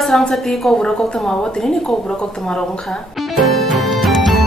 Swrangchati Swrangchati Kokborok Koktwma tini Kokborok Koktwma rongkha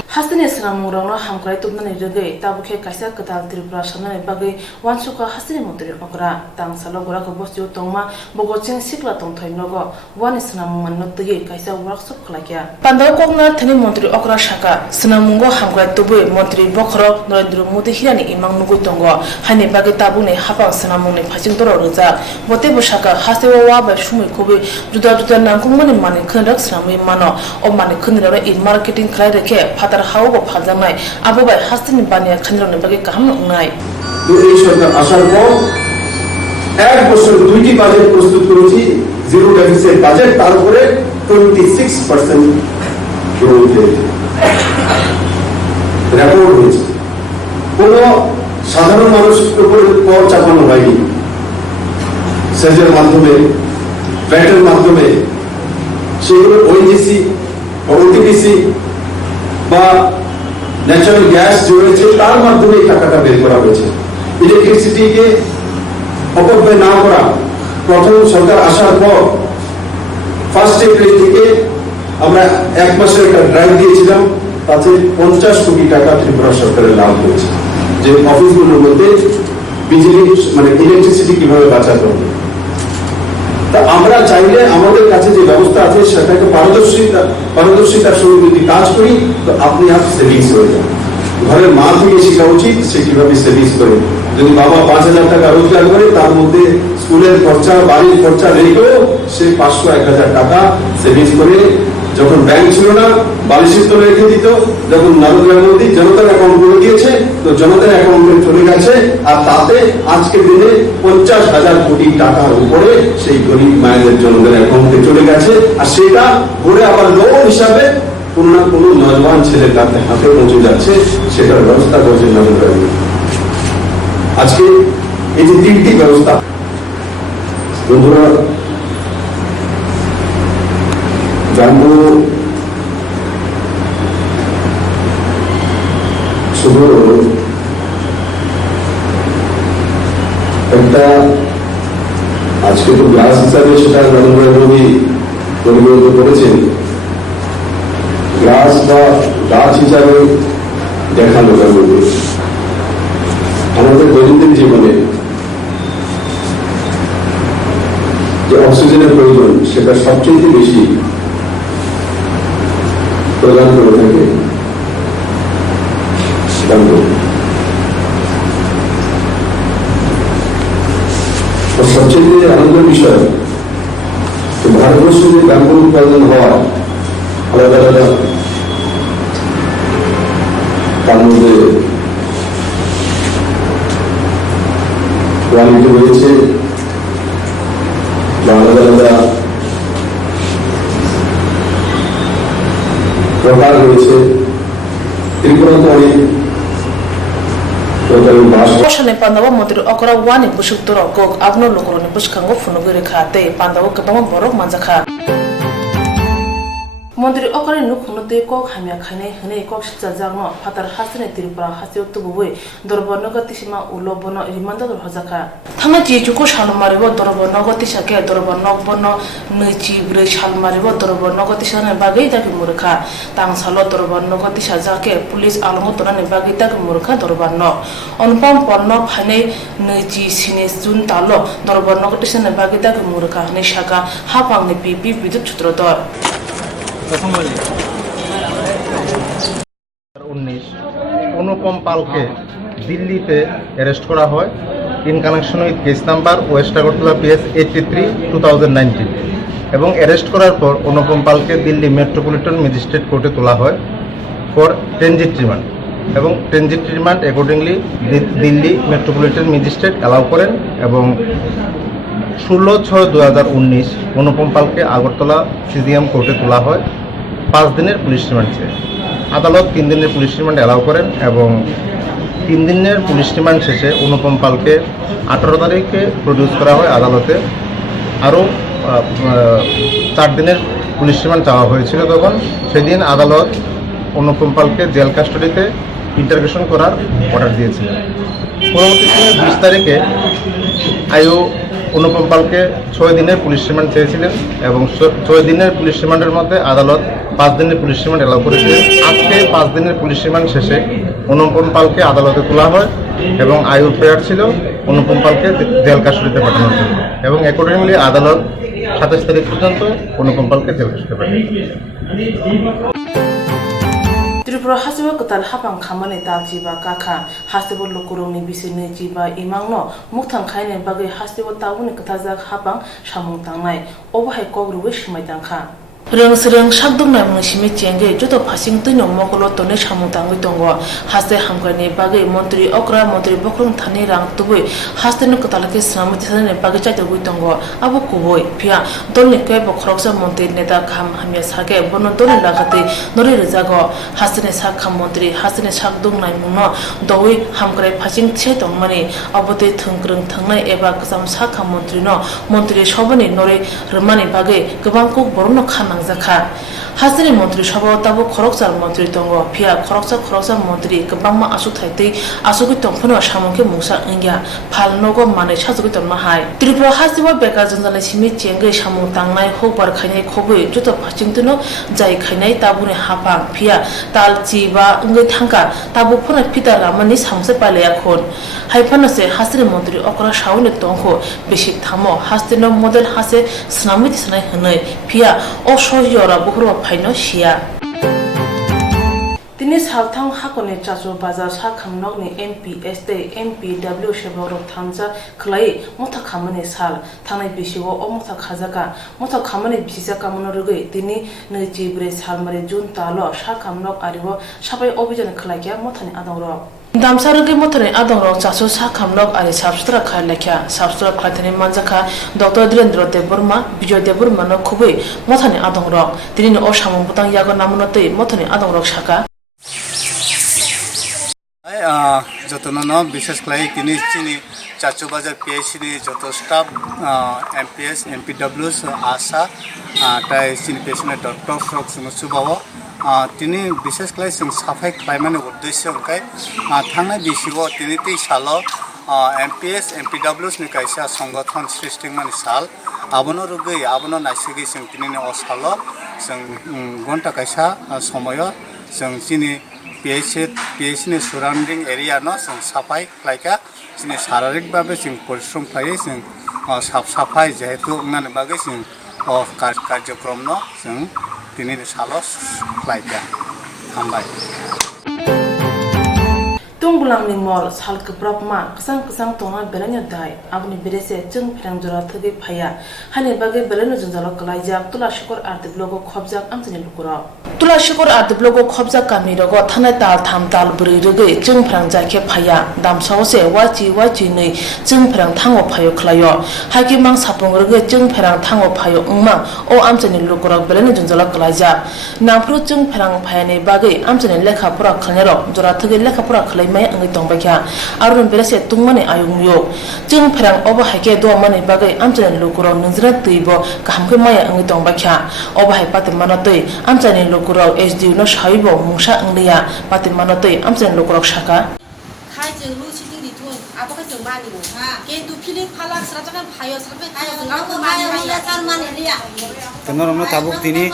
Hasini Sramurong Hamkrai Tubnani Rege Tabuke Kaisa Katal Tripura Shamani Bagi Wansuka Hasini Mutri Okra Tang Salogora Bosio Tongma Bogoching Sikla Tong Toinogo One Snaman not the Kaisa workshop Klakia Pando Kogna Tani Montri Okra Shaka Sinamungo Hamkrai Tubu Montri Bokro Nodru Muti Hirani Imang Mugutongo Hani Bagi Tabune Hapa Sinamuni Pachintoro Rosa Botebu Shaka Hasewa by Shumi Kubi Juda Nankumani Mani Kundak Srami Mano or Mani Kunera in marketing Kradeke Patar How Padamai, Abubai Hastin Bania Kandron Bagi Kam Nai. এই সরকার আসার পর এক বছর দুইটি budget প্রস্তুত করেছি zero deficit budget তার উপরে 26% গ্রোথ রেকর্ড হয়েছে কোন সাধারণ মানুষের উপরে কর চাপানো হয়নি সেজের মাধ্যমে ভ্যাটের মাধ্যমে সেগুলো ওএনজিসি ওটিপিসি বা ন্যাচারাল গ্যাস জড়িয়েছে তার মাধ্যমে এই টাকাটা বের করা হয়েছে ইলেকট্রিসিটিকে অপব্যয় না করা প্রথম সরকার আসার পর 1 এপ্রিল থেকে আমরা এক মাসের একটা ড্রাইভ দিয়েছিলাম তাতে 50 কোটি টাকা ত্রিপুরা সরকারের লাভ হয়েছে যে অফিসগুলোর মধ্যে বিজলি মানে ইলেকট্রিসিটি কিভাবে বাঁচাতে হবে তা আমরা চাইলে আমাদের কাছে যে ব্যবস্থা আছে সেটাকে পারদর্শিতার সঙ্গে যদি কাজ করি তো আপনি সেভিংস হয়ে যান ঘরের মা থেকে শেখা উচিত সে কিভাবে সেভিংস করে যদি বাবা 5,000 টাকা রোজগার করে তার মধ্যে স্কুলের খরচা বাড়ির খরচা রেখেও সে 500-1,000 টাকা সেভিংস করে যখন ব্যাংক ছিল না বালিশের তলে রেখে দিত যখন নরেন্দ্র মোদী জনতার অ্যাকাউন্ট করে দিয়েছে তো জনতার অ্যাকাউন্টে চলে গেছে আর তাতে আজকের দিনে 50,000 কোটি টাকার উপরে সেই গরিব মায়েদের জনতার অ্যাকাউন্টে চলে গেছে আর সেটা ঘুরে আবার লোন হিসাবে কোনো না কোনো নজওয়ান ছেলের হাতে পৌঁছে যাচ্ছে সেটার ব্যবস্থা করছে নরেন্দ্র মোদী আজকে এই যে তিনটি ব্যবস্থা বন্ধুরা জানবো শুধু একটা আজকে তো গ্লাস হিসাবে সেটা নরেন্দ্র মোদী পরিগণিত করেছেন গ্লাস বা গাছ হিসাবে দেখানো যাবে আমাদের দৈনন্দিন জীবনে যে অক্সিজেনের প্রয়োজন সেটা সবচেয়ে বেশি প্রদান করে থাকে সবচেয়ে আনন্দের বিষয় ভারতবর্ষে যে ব্যাম্বু উৎপাদন হওয়া আলাদা আলাদা তার মধ্যে কোয়ালিটি রয়েছে বা আলাদা আলাদা প্রকার রয়েছে ত্রিপুরাতে অনেক Poshane Pandawa Motor Okra Wani Bushutoro Gog Abno Lokoroni Bushkango Funuguri Kate Pandawa Kabama Borok Manzaka Montri Okari Nukunote Kok Hamia Kane Hane Kok Zazano Patar Hasane Tripura Hasio Tubuwe Dorbonogatishima Ulobono Rimanda Hozaka Tamaji Juko Shalmaribo Dorbonogatishake Dorbonobono Nichi Bridge Halmaribo Dorbonogatishana Bagita Murka Tang Salo Dorbonogatisha Zake Police Almotoran Bagita Murka Dorbano On Pompono Hane Nichi Sinestun Talo Dorbonogatishana Bagita Murka Nishaka Hapang the Pipi with the Chutrodor 19 অনুপম পালকে দিল্লিতে arrest করা হয় in connection with case number West Agartala PS 83/2019 এবং arrest করার পর অনুপম পালকে Delhi metropolitan magistrate কোর্টে তোলা হয় ফর ট্রানজিট রিমান্ড এবং transit remand accordingly Delhi metropolitan magistrate allow করেন এবং 16/6/2019 অনুপম পালকে আগরতলা সিজিএম কোর্টে তোলা হয় 5 দিনের পুলিশ রিমান্ড চেয়ে আদালত 3 দিনের পুলিশ রিমান্ড অ্যালাউ করেন এবং 3 দিনের পুলিশ রিমান্ড শেষে অনুপম পালকে 18 তারিখে প্রডিউস করা হয় আদালতে আরও 4 দিনের পুলিশ রিমান্ড চাওয়া হয়েছিল তখন সেদিন আদালত অনুপম পালকে জেল কাস্টডিতে ইন্টারোগেশন করার অর্ডার দিয়েছিলেন পরবর্তীতে 20 তারিখে আইও অনুপম পালকে 6 দিনের পুলিশ রিমান্ড চেয়েছিলেন এবং 6 দিনের পুলিশ রিমান্ডের মধ্যে আদালত 5 দিনের পুলিশ রিমান্ড এলাও করেছিলেন। আজকে 5 দিনের পুলিশ রিমান্ড শেষে অনুপম পালকে আদালতে তোলা হয় এবং আয়ুর প্রেয়ার ছিল অনুপম পালকে জেল কাস্টডিতে পাঠানোর জন্য এবং অ্যাকর্ডিংলি আদালত 27 তারিখ পর্যন্ত অনুপম পালকে জেল কাস্টডিতে পাঠায়। Tripura hasiba ketal hapang khamane daljiba kakha hasiba lokurongni bisini jiba imangno mukthang khaine bagai hasiba tabuni ketajak hapang samung tangnai obahai kogruwe simai tangkha Reng sakdungna mungsimi chenge joto phasing tuino mokolo tone samung tangui tongo haste hamkani bagai montri okra montri bokrong thani rang tubui haste no ketalake samui thane bagai chaite gui tongo abo kuboi phia dolni ke bokroksa montri neta kham hamya sake bono dolni lagate nori rejago haste ne sak kham montri haste ne sakdungna mungno doi hamkrai phasing che tongmani abote thungkrung thangnai eba ksam sak kham montri no montri sobani nori rmani bagai gobang kokborok no khana Zakha Hasri Montri Shabo Tabu Koroksa Montri Tongo Pia Koroksa Montri Kabama Asu Taiti Asuki Tongpono Shamoke Musa India Palnogo Mane Chazuki Mahai Tripura Hasiba Beka Zanzana Simi Chenge Shamu Tangnai Hopar Kane Kobe Juto Pachingtuno Jai Kane Tabune Hapa Pia Tal Chiba Ungetanka Tabu Puna Pita Ramani Samse Paleakon Hypanose Hasri Montri Okra Shaune Tongo Bishik Tamo Hastino Model Hase Snamit Snai Hanai Pia Yora Bukro Pino Shia. Tini Saltang Hakone Chacho Baza Sakamnogni MPSD MPW Sheborok Tanza Clay Motakamane Sal Tanai Bishigo Omota Kazaka Motakamane Bisaka Monorgue Tini Nijibre Salmare Jun Talo Sakamnog Arivo Shabai Obijan Klagia Motani Adoro Damsarugi motone adongrok chaso sakamlok ari substra khailakha substra khaithani manjaka Dr. Direndra Deburma Bijoy Deburma no khubui mothani adongrok tini o samung butang yago namunote mothani adongrok saka যতনা বিশেষ করে তিনি চিনি চাচুবাজার PhD যত staff amps এমপিডব্লিউস আশা তাই চিনি patient doctor সুবাব তিনি বিশেষ করে সাফাই খাইমানে উদ্দেশ্য ওখাই থানায় বিশিব তিনি তেই সাল এমপিএস এমপিডব্লিউস नि কাইসা সংগঠন সৃষ্টি মানে সাল আবনো রুগৈ আবনো নাইসিগি তিনি অ সাল ঘন্টা কাইসা সময় চিনি PHC surrounding area no safai laika sini শারীরিক ভাবে পরিশ্রম খাই সাফাই যেহেতু মানে বাগে কার্যক্রম no তিনি সালস Laika হামবাই Tungbulang ni mol sal Kokborok kesang tona belanya dai abni berese jeng phirang jora thagi phaya hani bage belano jonjalo kalaijak tula shikor arte blogo khobjak amtini lukura tula shikor arte blogo khobjak kami rogo thanai tal tham tal buri roge jeng phirang jakhe phaya dam sawse wachi nei jeng phirang thango phayo khlayo haki mang sapong roge jeng phirang thango phayo ungma o amtini lukura belano jonjalo kalaijak nafro jeng phirang phayani bage amtini lekha pura khalero jora thagi lekha pura khlai Maya angi tongbakya arun berase tungmani ayung yo jeng pherang oba haike do mani bagai amchani lokuro nunjra tuibo kahamke maya angi tongbakya oba hai patim manatoi amchani lokuro SDU no shaibo mungsa anglia patim manatoi amchani lokuro shaka khai jeng lu chiting di thun abo ka jeng mani bo ke du phili phalak srajakan phayo sarbe phayo ngako mani ya kan mani liya Tenoromno tabuk tini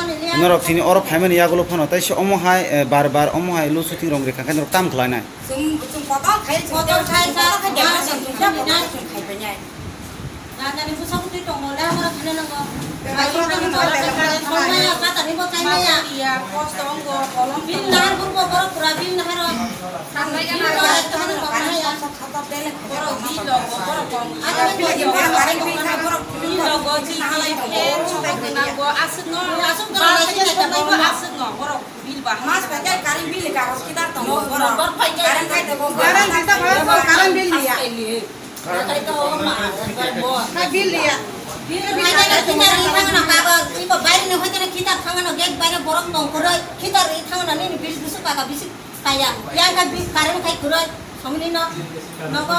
norok tini orok family yagulo phono tai se omohai bar omohai lu shooting rong rekha kan tam khlai nai sum potol khai sa ka jang sa sa na khai pa nyai na na ni pusa puti tong la mara khane nang ko ai ko ni no la ya ka ta ni bo kai ya ya post tong go kolom bil nar bur bo bor pura bil na haro kan lai ka na ta ni ko kana ya sa khata dele bor bil lo bor kom ada bil ge bor kare bil na bor bil lo go ji halai ke chobai na go asuk no ba ka ta ba go asuk no bor bil ba mas pa kai karin bil ka hospital tong bor karin kai ta go karin bil liya kai ta ho ma bo ka bil liya bil na tina ri thangna ka ba ibo bairi ne hoite na kita thangna gate baire borok tong koroi kita ri thangna ni bil bisu ka bisi kaya yang ka bil karin kai koroi samni no nogo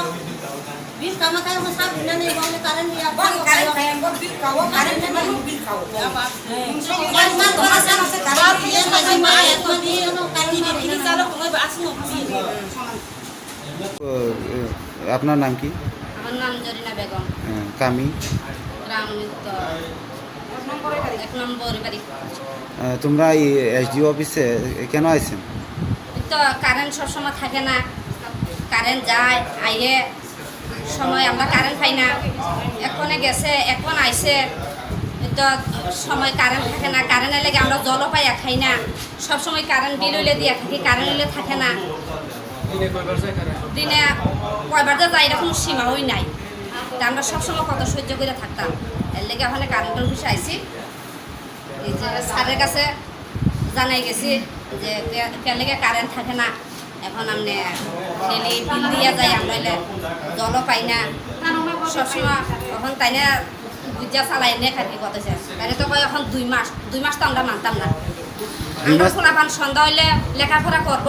bil kama kai ho sab na ni bang karin ya bang karin kai bo bil kawo karin na ni bil kawo ya ba kan kan kora sa se karin bil na ji ma ya to ni no karin ni salo ko ba asno bil আপনার নাম কি আমার নাম জরিনা বেগম কামি গ্রাম তো 1 নম্বর বাড়ি তোমরা এই এসডিও অফিসে কেন আইছেন তো কারেন্ট সবসময় থাকে না কারেন্ট যায় আইয়ে সময় আমরা কারেন্ট পাই না এখনে গেছে এখন আইছে তো সময় কারেন্ট থাকে না কারেন্ট এলে আমরা জলও পাইয়া খাই না সবসময় কারেন্ট বিল হইলে দিয়ে থাকি কারেন্ট হইলে থাকে না দিনে কয়বার যে যাই এরকম সীমাও নাই তা আমরা সবসময় কত সহ্য করে থাকতাম এর লেগে ওখানে কারেন্টের অফিসে আইছি এই যে স্যারের কাছে জানাই গেছি যে কেন লেগে কারেন্ট থাকে না এখন আপনি ডেলি বিল দিয়ে যাই আমরা জলও পাই না সবসময় তখন তাই না বুঝা চালাই নে খাটি কতেছে তাই তো কয় এখন 2 মাস তো আমরা মানতাম না আমরা খোলাপান সন্ধ্যা হইলে লেখাপড়া করব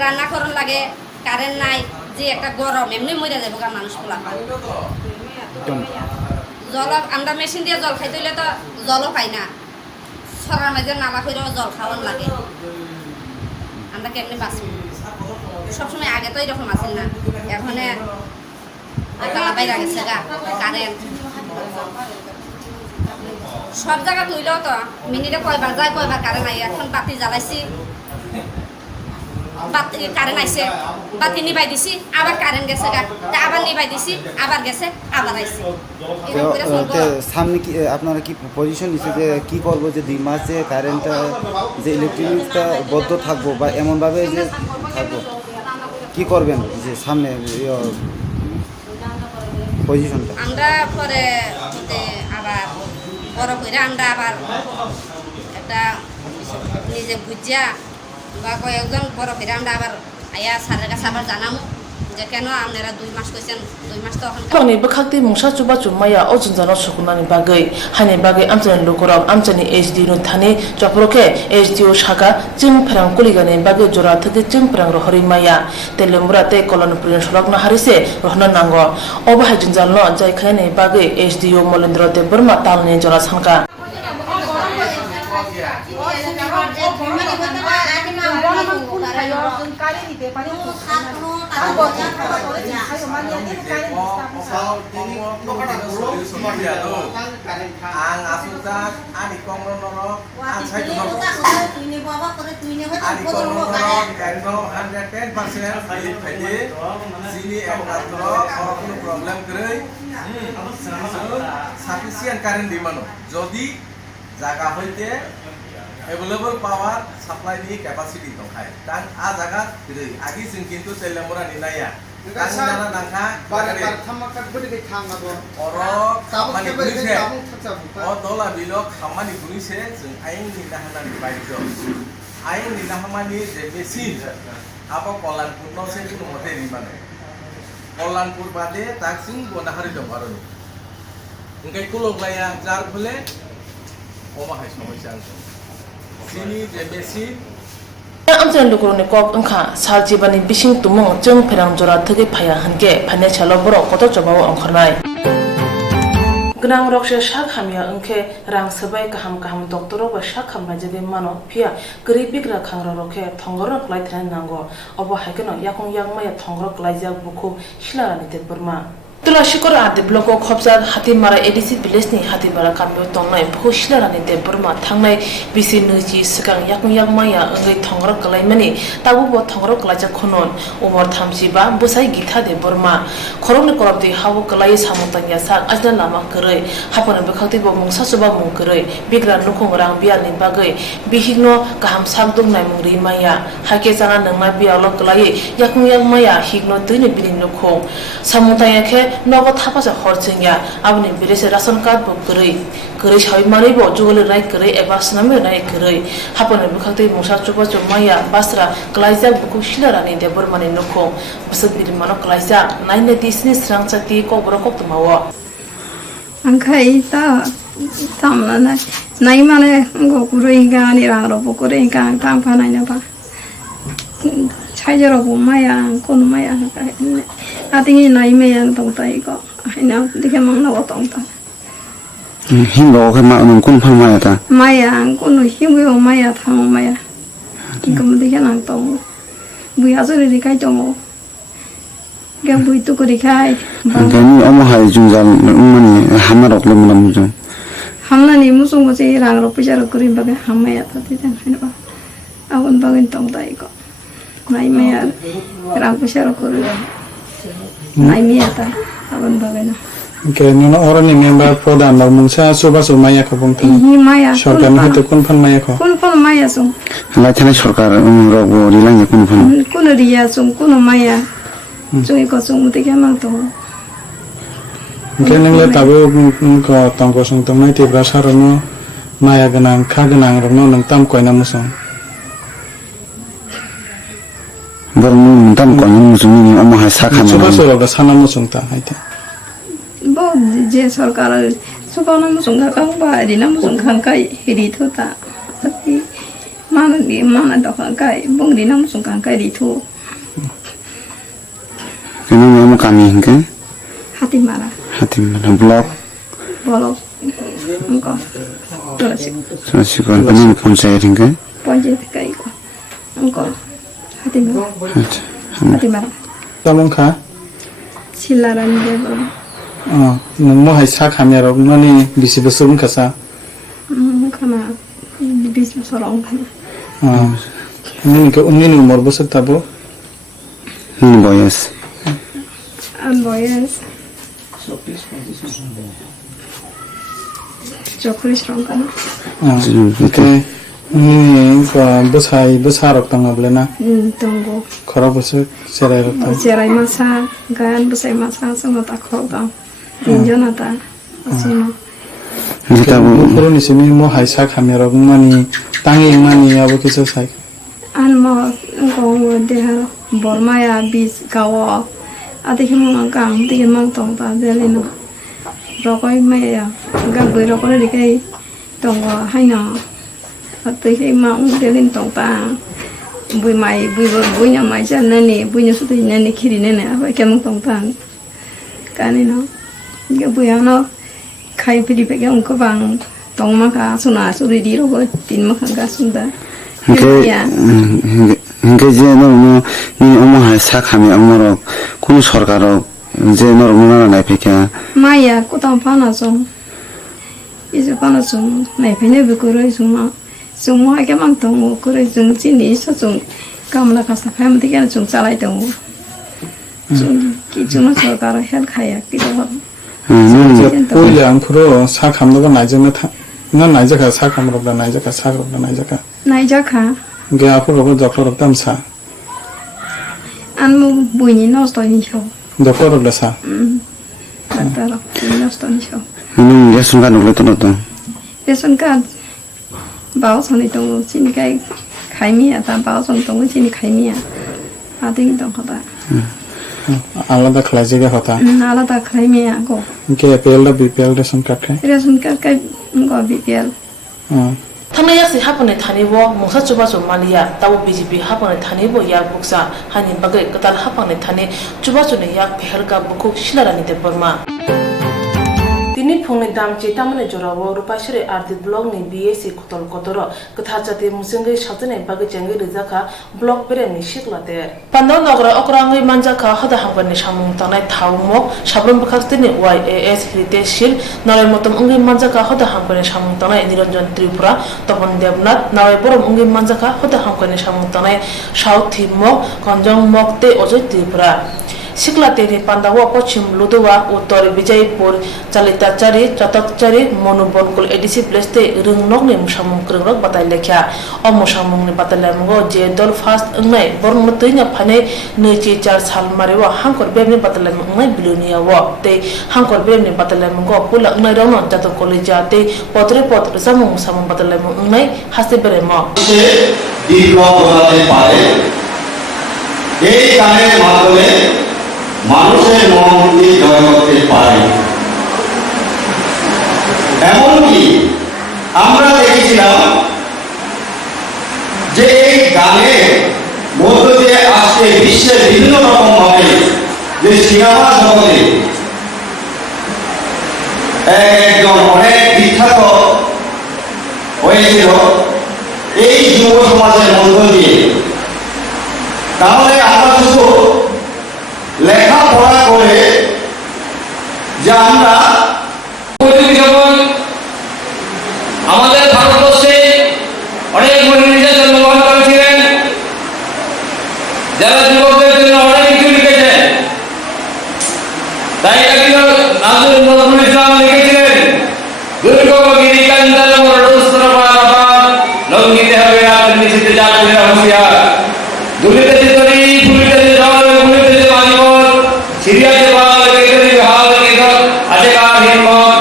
রান্না করন লাগে কারেন্ট নাই যে একটা গরম এমনি মরে যাবো গা মানুষ খোলাপান জল আমরা মেশিন দিয়ে জল খাইতে হইলে তো জলও পাই না সরার মাঝে নালা করেও জল খাওয়ান লাগে আমরা কেমনি বাঁচব সবসময় আগে তো এরকম আসেন না এখন একটা বাইরে গেছে গা কারেন্ট সব জায়গা তুইলেও তো মিনিটে কয়বার যায় কয়বার কারেন্ট আই এখন বাতি জ্বালাইছি বাতি কারেন্ট আইছে বাতি নিবাই দিছি আবার কারেন্ট গেছে গা আবার নিবাই দিছি আবার গেছে আবার আইছে সামনে কি আপনারা কি পজিশন নিচ্ছে যে কি করবো যে 2 মাস যে কারেন্টটা যে ইলেকট্রিকটা বদ্ধ থাকবো বা এমনভাবে যে থাকবো কি করবেন যে সামনে পজিশনটা আমরা পরে আবার বড় করে আমরা আবার একটা নিজে বুঝিয়া বা কয়েকজন বড় করে আমরা আবার আয়া স্যারের কাছে আবার জানামো যে কেন আপনারা 2 মাস কইছেন 2 মাস তো এখন Pangni bakhakti mungsa chuba chumaya o jinjano sukunani bagai hani bagai amchani lokoram amchani HD no thani japroke HDO shaka jing phrang kuligani bagai jora thake jing phrang rohori maya telemura te kolon prin solokna harise rohna nango obha jinjalno jai khane bagai HDO molendra te burma talni jora sanka ang asutak ani kongronoro ang sai tu ini bawa kore tu ini hoi ani kongronoro ekdom 110% faidi sini ekmatro kono problem krei sufficient current di mano jodi jaga hoite available power supply ni capacity tongkai dan a jaga krei agi sing kintu telemura ninaya Tangan nangka, bagai thamakat beri thang abo. Orok, kamani bunise. Oh, tola bilok kamani bunise. Jeng aing ninahanan dibayar. Aing ninahamani mesin. Apa kolan purno se pun mote di mana. Kolan pur bade taksing bonahari dong baru. Engkai kulok laya jar bole. Oma hai समस्या. Sini mesin. amchani lokoroni kok angkha saljibani bising tumung jeng pherang jora thake phaya hanke phane chalo borok koto chobao angkharnai gnang rokse shak hamya angkhe rang sabai kaham kaham doctor ba shak hamna jege mano phia gri bikra khangra rokhe thongor klai thran nango obo haikeno yakong yakmaya thongor klai jak bukhu shlarani te burma Tula shikor ade bloko khopsa hatimara edisi village ni hatimara kamyo tongnai phuslarani te burma thangnai bisi nuji sikang yakung yakmaya angai thongra kalaimani tabu bo thongra kalaja khonon umor thamsi ba busai githa de burma khorone korabdi hawo kalai samutanya sak ajna lama korei hapone bekhati bo mungsa suba mung korei bigra nukung rang bial ni bagai bihigno kaham sakdung nai mungri maya hake jana nangma bialo kalai yakung yakmaya higno tuini bilin nukung samutanya khe nogo thapasa horchengya abni birese ration card bo korei sai mari bo jugole rai korei eba sname rai korei hapone bekhati mungsa chuba chumaya basra klaija buku shilarani de burmani nukung busuk bir mano klaija naine disni Swrangchati Kokborok Koktwma wo angkai ta tamna nai mane go kuroi ga ni rang ro bo kuroi ga tam kha nai na ba chai jero bo maya kon maya ka atingi nai me yang tong tai ko haina dikhe mang na tong ta hingo ke ma nun kun phang maya ta maya kon hingo maya thang maya gum dikhe nang tong buya so ri kai tong Cái bụi tôi có đi khai. cái như ông hay dùng ra mà này ham nó đọc lên làm gì Hamna ni musung có gì rang rồi bây giờ có đi bagay hamay à thì chẳng hay đâu. Awan bagay tông tay có. Nai mày à rang bây giờ có đi. Nai mày à awan bagay na. Okay, no orang ni member prodan lau mungsa suba sumaya ko bung tan. Hi maya. Sorkar ni tu kun phan maya ko. Kun maya sung. lại thế này सरकार rok bo ri lang yakun phun Kun riya sung kun maya. Sung ko sung muti kya mang to. Okay, nang le tabu ko tong ko sung tong nai ti brasa ro no maya ganang kha ganang ro no nang tam ko na musong. bor nu tam ko ni musung ni ông hay sa kham Suba soro da sana musong ta hai ta. Bo je sarkar suba na musung ka kang ba di na musung khang kai hiri thu ta. Tapi mana dok khang kai bung di na musung khang kai di thu. cái nó ông kami ke Hati marah. hati mana blog Bolok. Engkau. Terus so si kon panin pun saya ring ke ponje kai ko. Engkau. Hati marah. Hati marah. Tamong kha Silaran dia boleh. nang mo hai sa khamya ro no ni bisi bosung khasa. Kena bis sorong kan. Ni ke unni ni umur bosuk tabu. ni boyes An boyes. Cokri serong kan. Okay. Ni ko besar rok tang able na. Tunggu. Khara bosuk serai rok tang. Cerai masa gan besai masa semua tak kau tang. Tinjau nata. Asino. ni tabu Puro ni sini mo hai sa khamya ro mani tangi mani abo kiso sai. An mau engkau dehar bormaya bis kawa. Adik mau kang, adik mau tong ta delino. Rokoi maya, gak gue rokoi di kai tong hai na. Adik mau delin tong ta. Bui mai, bui nya mai jan nani, bui nya sudah nani kiri nani apa kamu tong ta. Kan ini, gak bui ano kai pilih pegang engkau bang tong maka suna suri di rokoi tin maka gak sunda. cái gì nó ni ông hay sa khami ông ro kun sarkar ro je no ro na phải kia Maya, aku tahu panas song. Isu panas song, naik punya berkurai semua agak mang tahu kurai song sini song kamu kasih kaya mesti kan song salah itu. Song cuma sarkar hel kaya kita. Puli ang puro sa khamno ga naijak na tha. Na naijak ka sa kham rok da naijak ka sa rok da naijak ka. Naik jaka, Ge apu rok doktor rok tam sa. anmu bunyi nos to ni show. Doktor rok da sa. Doktor, nos to ni show. ni ya sun kan ulo to to Beson kan, bawa sini tunggu sini kayak kami atau bawa sini tunggu sini kami ada yang tunggu apa? Alada khlai jega hota. Nala tak kami aku. Ge APL da BPL da sun kat khai. Beson kan kayak enggak BPL. Tanaya si hapone thanibo mungsa chuba chu malia tabu BJP hapone thanibo yak buksa hani bagai katal hapone thani chuba chu ne yak pherka bukuk shilarani te porma Tini phungni damchi tamane jorawo rupashire arti blog ni BSc kotol kotoro kathachati musingai sajane bagi jangi rizaka blog bere ni shiklate Pandau nagra okrangai manjaka hada hangani samung tanai thaumok sabrum bakhaktini YAS Riteshil narai motom ungi manjaka hada hangani samung tanai Niranjan Tripura Topon Devnath narai borom ungi manjaka hada hangani samung tanai South Mok Konjong Mokte Ojoi Tripura Siklate ni Pandawa Pochim Luduwa Uttor Vijaypur Chalitachari Chatakchari Monubonkul Edisi Pleste Ringnok ni Musamung Kringrok Batai Lekya O Musamung ni Batalamgo Je Dol Fast Ngai Bormutunya Pane Nichi Char Salmarewa Hankor Bem ni Batalam Ngai Bilunia Wa Te Hankor Bem ni Batalamgo Pula Ngai Rono Jato Koleja Te Potre Pot Samung Samung Batalam Ngai Haste Beremo বিপ্লব ঘটাতে পারে এই গানের মাধ্যমে মানুষের মনকে জয় করতে পারে এমনকি আমরা দেখেছিলাম যে এই গানের মধ্য দিয়ে আজকে বিশ্বের বিভিন্ন রকম ভাবে যে সিনেমা জগতে একজন অনেক বিখ্যাত হয়েছিল এই যুব সমাজের মধ্য দিয়ে তাহলে আমরা শুধু লেখাপড়া যে আমরা যেমন আমাদের ভারতবর্ষে অনেক মনীষীরা জন্মগ্রহণ করেছিলেন, যারা যুবকদের জন্য অনেক কিছু লিখেছেন। তাই নজরুল ইসলাম লিখেছিলেন, দুর্গমগিরি কান্দার লঙ্ঘিতে হবে রাতের নিশীতে যাত্রী হুঁশিয়ার, দুলিতেছে তরি ফুলিতেছে জল ফুলিতেছে মাঝিপথ, সিরিয়াতে বাল কেটে হাল কেটে আছে কার হিম্মত,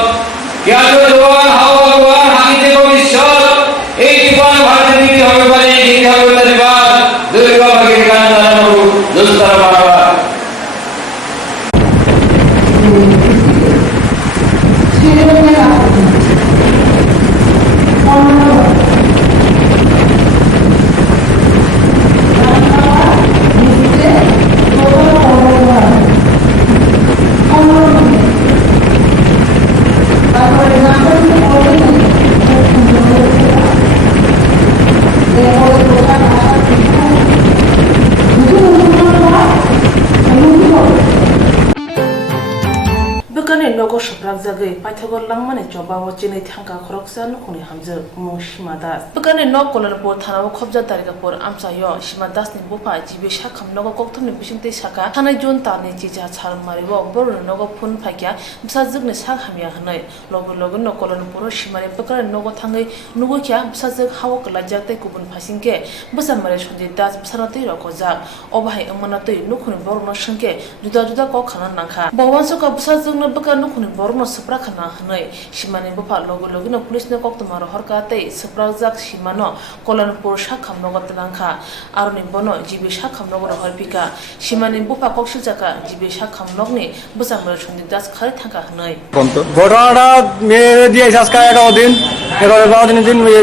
কে আছে জোয়ার হাওয়া জোয়ার হাতিতে ভবিষ্যৎ, এই তুফান ভারতে দিতে হবে পারে দিতে হবে তালিবান, দুর্গমগিরি কান্দার দুস্তর বারবার। Nogo shoprak zage paithagor langmane jobawo chinai thangka khoroksa nukuni hamje mo Shima Das bukane no kolarpur thanao khobja tarikapur amsayo Shima Das ni bupa jibe shakham nogo kokthumni bisingte shaka thanai jon tani chija char maribo bor nogo phun phakya bsajukni sak hamya hanai logo no kolarpur Shimani bukane nogo thangai nugo kya bsajuk hawo kala jakte kubun phasingke busamare Shunji Das bsanatei rokozak obhai amanatei nukuni bor no shingke juda ko khana nangkha bawanso ka bsajukno bukane nukuni borno sepra khana hanai Shimani bupa logo no police no Koktwma horkatei seprakjak Shimano Kolanpur shakham nogo tangkha aroni bono jibe shakham nogo horpika Shimani bupa kokshijaka jibe shakham nogni busamre Shunji Das khari thangka hanai ঘটনাটা মেয়ে দিয়েছে আজকে 11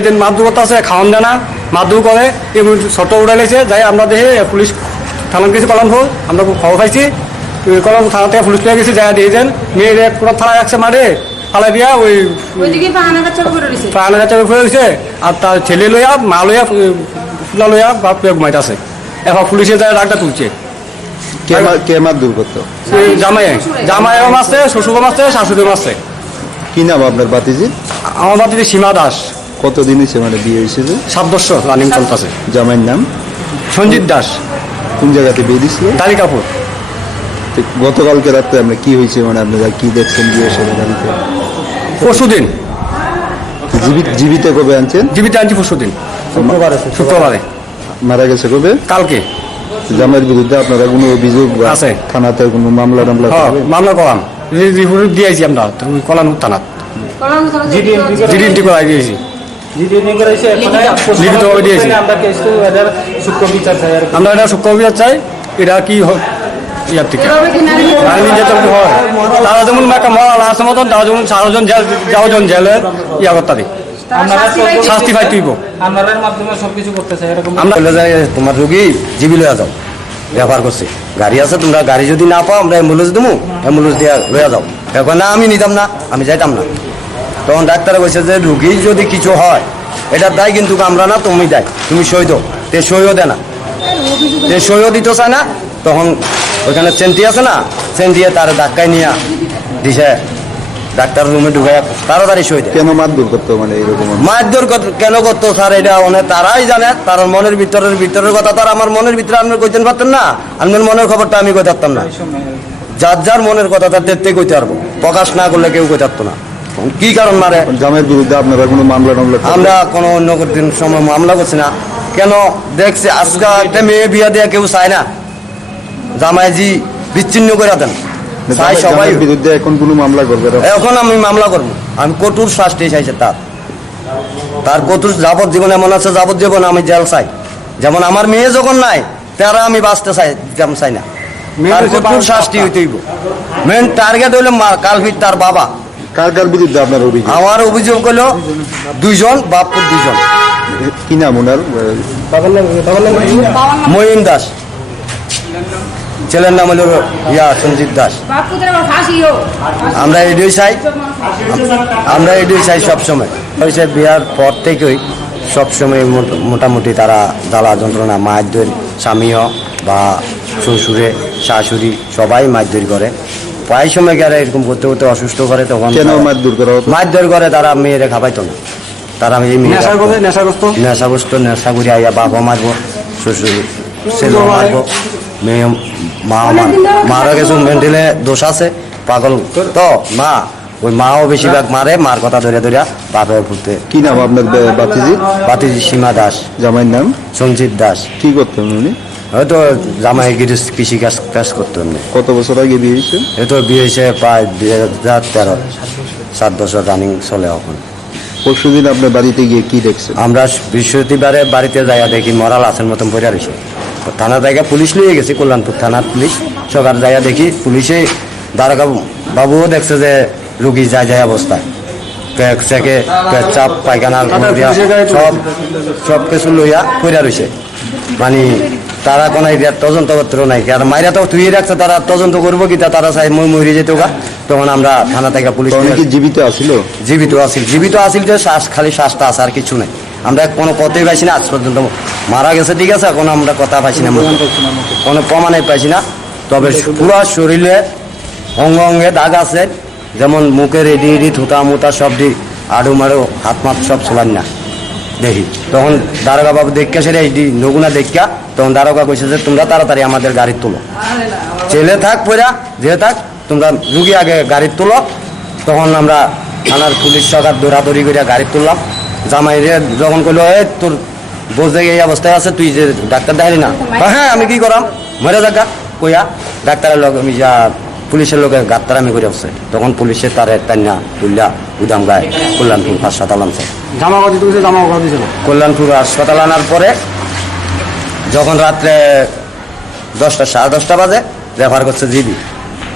দিন মাদুকতা আছে খাওয়ান দেয় না মাদু করে ছোট উড়াইছে যাই আমরা দেখে পুলিশ থানা গেছি কলমপুর আমরা খুব খবর পাইছি কলম থানা থেকে পুলিশ পেয়ে গেছি যাই দিয়েছেন মেয়ের পুরো থানা একসে মারে ফালাই দিয়া ওই পাহানা চাপে পড়ে গেছে আর তার ছেলে লইয়া মা লইয়া ফুলা লইয়া বাপ ঘুমাইতে আছে এখন পুলিশে যায় ডাক্তার তুলছে কে মারধর করতো? জামাইও মারছে শ্বশুরও মারছে শাশুড়িও মারছে। কি নাম আপনার বাতিজি? আমার বাতিজি সীমা দাস। কতদিন হয়েছে মানে বিয়ে হয়েছিল? 7 বছর রানিং চলতেছে। জামাইয়ের নাম? সঞ্জিত দাস। কোন জায়গাতে বিয়ে দিছিল? তালিকাপুর। গতকালকে রাতে আমরা কি হয়েছে মানে আপনারা কি দেখছেন বিয়ে সেরে বাড়িতে? পরশুদিন। জীবিত কবে আনছেন? জীবিত আনছি পরশুদিন শুক্রবারে। মারা গেছে কবে? কালকে। জামাইয়ের বিরুদ্ধে আপনারা কোনো অভিযোগ আছে? থানাতে কোনো মামলা মামলা করাম রিপোর্ট দিয়েছি আমরা কলানুর থানাত জিডিএনটি করাই দিয়েছি লিখিতভাবে দিয়েছি। আমরা এটা সূক্ষ্ম বিচার চাই এটা কি ইয়ার থেকে হয় তারা যেমন আছে মতন তারা যেমন 4 জন যাওজন জেলে ইয়া করতে দিই শাস্তি পাই তুইব আমরা বলে যাই তোমার রোগী জিবি লইয়া যাও ব্যবহার করছে গাড়ি আছে তোমরা গাড়ি যদি না পাও আমরা অ্যাম্বুলেন্স দেবো অ্যাম্বুলেন্স দিয়ে লইয়া যাও এখন না আমি নিতাম না আমি যাইতাম না তখন ডাক্তার বলছে যে রোগী যদি কিছু হয় এটা দায় কিন্তু আমরা না তুমি দায় তুমি সই দো তে সইও দে না তে সইও দিতে চায় না তখন ওইখানে চেনটি আছে না চেন দিয়ে তার ধাক্কায় নিয়ে দিছে ডাক্তার রুমে ঢুকে তাড়াতাড়ি সই দেয়। কেন মারধর করতো মানে এরকম? মারধর কেন করতো স্যার এটা অনেক তারাই জানে তার মনের ভিতরের কথা তার আমার মনের ভিতরে আপনি কইতে পারতেন না আপনার মনের খবরটা আমি কইতে পারতাম না যার মনের কথা তার দেখতে কইতে পারবো প্রকাশ না করলে কেউ কইতে পারতো না। কি কারণ মারে? জামাইয়ের বিরুদ্ধে আপনারা কোনো মামলা আমরা কোনো অন্য দিন সময় মামলা করছি না কেন দেখছি আজকে একটা মেয়ে বিয়া দেওয়া কেউ চায় না জামাইজি বিচ্ছিন্ন করে দেন সবাই বিরুদ্ধে এখন কোনো মামলা করবে? এখন আমি মামলা করবো আমি কঠোর শাস্তি চাইছে তার কঠোর যাবজ্জীবন এমন আছে যাবজ্জীবন আমি জেল চাই যেমন আমার মেয়ে যখন নাই তারা আমি বাঁচতে চাই যেমন চাই না তার কঠোর শাস্তি হইতেইব। মেন টার্গেট হইলো কালভির তার বাবা। কার বিরুদ্ধে আপনার অভিযোগ? আমার অভিযোগ হলো 2 জন বাপুর 2 জন। কি নাম ওনার? মহিন দাস ছেলের নাম হলো সঞ্জিত দাস। আমরা এটাই চাই সবসময় বিয়ার পর থেকেই সবসময় মোটামুটি তারা জ্বালা যন্ত্রণা মারধর স্বামীও বা শ্বশুরে শাশুড়ি সবাই মারধর করে প্রায় সময় গেলে এরকম করতে করতে অসুস্থ করে তখন কেন মারধর করা হতো? মারধর করে তারা মেয়েরে খাবাইতো না তারা এই নেশাগ্রস্ত নেশা করে আইয়া বাবা মারবো শ্বশুর ছেলে মারবো মেয়ে মারা কিছু মেন্টালে দোষ আছে পাগল তো মা ওই মাও বেশিরভাগ মারে মার কথা ধরে ধরে বাপের ফুটতে। কি নাম আপনার বাতিজি সীমা দাস। জামাইয়ের নাম সঞ্জিত দাস। কি করতেন উনি? হয়তো জামাই কৃষি কাজ করতো এমনি। কত বছর আগে বিয়ে হয়েছে? এ তো বিয়ে হয়েছে প্রায় 2013 7 বছর রানিং চলে এখন। পরশুদিন আপনার বাড়িতে গিয়ে কি দেখছেন? আমরা বৃহস্পতিবারে বাড়িতে যাইয়া দেখি মরা লাশের মতন পড়ে রয়েছে। থানা জায়গায় পুলিশ নিয়ে গেছি, কল্যাণপুর থানার পুলিশ। সকাল যাইয়া দেখি পুলিশে দারোগা বাবুও দেখছে যে রুগী যায় অবস্থায় চেকে চাপ পায়খানা সব কিছু লইয়া পড়ে রয়েছে। মানে তারা কোনো তদন্তপত্র নাই, কারণ মাইরা তো তুই রাখছে, তারা তদন্ত করবো কি তারা চাই মরে যেত গা। তখন আমরা থানা থেকে পুলিশ জীবিত আসিল জীবিত আসিল যে খালি শ্বাসটা আছে আর কিছু নাই। আমরা কোনো পথেই পাইছি না আজ পর্যন্ত। মারা গেছে ঠিক আছে, এখন আমরা কথা পাইছি না, কোনো প্রমাণে পাইছি না। তবে পুরো শরীরে অঙ্গে দাগ আছে, যেমন মুখের এডি থুতা মুতা সব দি আড়ু মারু হাত মাত সব চলান না দেখি। তখন দারোগা বাবু দেখা সেরে নগুনা দেখা তখন দারোগা কইছে যে তোমরা তাড়াতাড়ি আমাদের গাড়ি তোলো, ছেলে থাক পয়রা যে থাক তোমরা রুগী আগে গাড়ি তোলো। তখন আমরা থানার পুলিশ সরকার দৌড়াদৌড়ি করে গাড়ি তুললাম। জামাই যখন কইলো তোর বোঝে এই অবস্থায় আছে, তুই যে ডাক্তার দেখালি না? হ্যাঁ আমি কি করাম, মরে জায়গা কইয়া ডাক্তারের লোক আমি যা পুলিশের লোকের গাত্তার আমি করে আসছে। তখন পুলিশের তারে টান্না তুললা উদাম গায়ে কল্যাণপুর হাসপাতাল আনছে। কল্যাণপুর হাসপাতাল আনার পরে যখন রাত্রে 10টা 10:30 বাজে রেফার করছে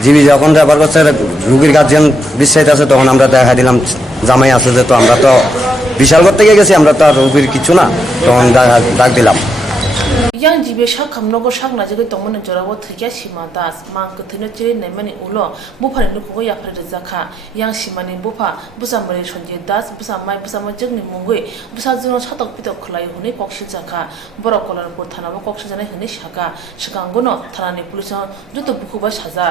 জিবি যখন রেফার করছে রুগীর গার্জিয়ান বিশ্রাইতে আছে, তখন আমরা দেখা দিলাম জামাই আছে যে, তো আমরা তো বিশাল করতে গেছি, আমরা তো আর রুগীর কিছু না, তখন ডাক দিলাম। yang jibe shak kamnogo shak na jege tongmone jorago thikya Sima Das mang kuthino chiri nemani ulo bufare nuko ya phare zakha yang Simani bufa busa mare Sonje Das busa mai busa ma jegni mungwe busa juno chatok pitok khlai hune kokshil zakha borok Kolarpur thana mo kokshil janai hune shaka shikangono thanani pulis juto bukuba saja